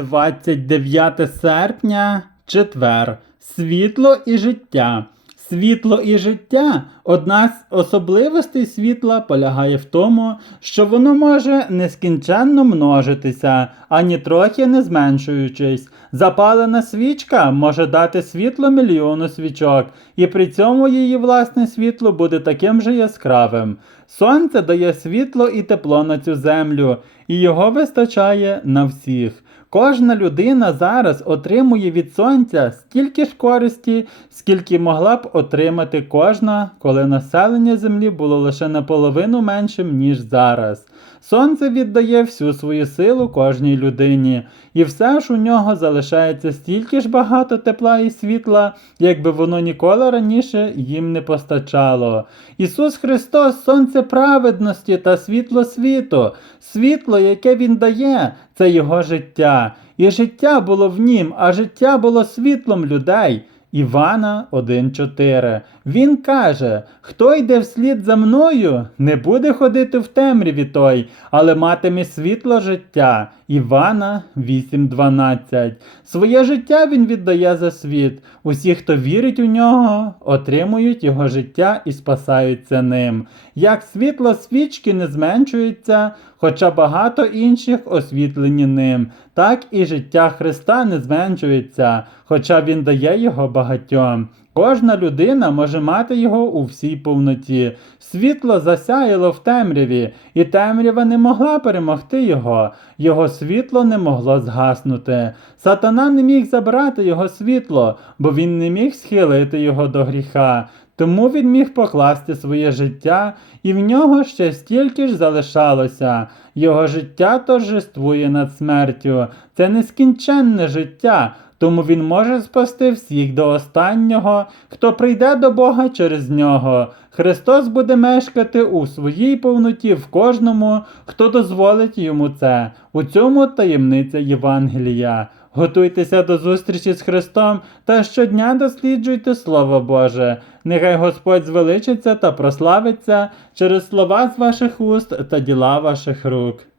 29 серпня, четвер. Світло і життя. Світло і життя одна з особливостей світла полягає в тому, що воно може нескінченно множитися, ані трохи не зменшуючись. Запалена свічка може дати світло мільйону свічок, і при цьому її власне світло буде таким же яскравим. Сонце дає світло і тепло на цю землю, і його вистачає на всіх. Кожна людина зараз отримує від сонця стільки ж користі, скільки могла б отримати кожна, коли населення Землі було лише наполовину меншим, ніж зараз. Сонце віддає всю свою силу кожній людині, і все ж у нього залишається стільки ж багато тепла і світла, якби воно ніколи раніше їм не постачало. Ісус Христос сонце праведності та світло світу, світло, яке Він дає, це Його життя. І життя було в нім, а життя було світлом людей. Івана 1.4. Він каже: Хто йде вслід за мною, не буде ходити в темряві той, але матиме світло життя. Івана 8.12. Своє життя він віддає за світ. Усі, хто вірить у нього, отримують його життя і спасаються ним. Як світло свічки не зменшується, хоча багато інших освітлені ним, так і життя Христа не зменшується, хоча Він дає його багатьом. Кожна людина може мати його у всій повноті. Світло засяяло в темряві, і темрява не могла перемогти його, його світло не могло згаснути. Сатана не міг забрати його світло, бо він не міг схилити його до гріха. Тому він міг покласти своє життя, і в нього ще стільки ж залишалося. Його життя торжествує над смертю. Це нескінченне життя, тому він може спасти всіх до останнього, хто прийде до Бога через нього. Христос буде мешкати у своїй повноті в кожному, хто дозволить йому це. У цьому таємниця Євангелія. Готуйтеся до зустрічі з Христом та щодня досліджуйте Слово Боже. Нехай Господь звеличиться та прославиться через слова з ваших уст та діла ваших рук.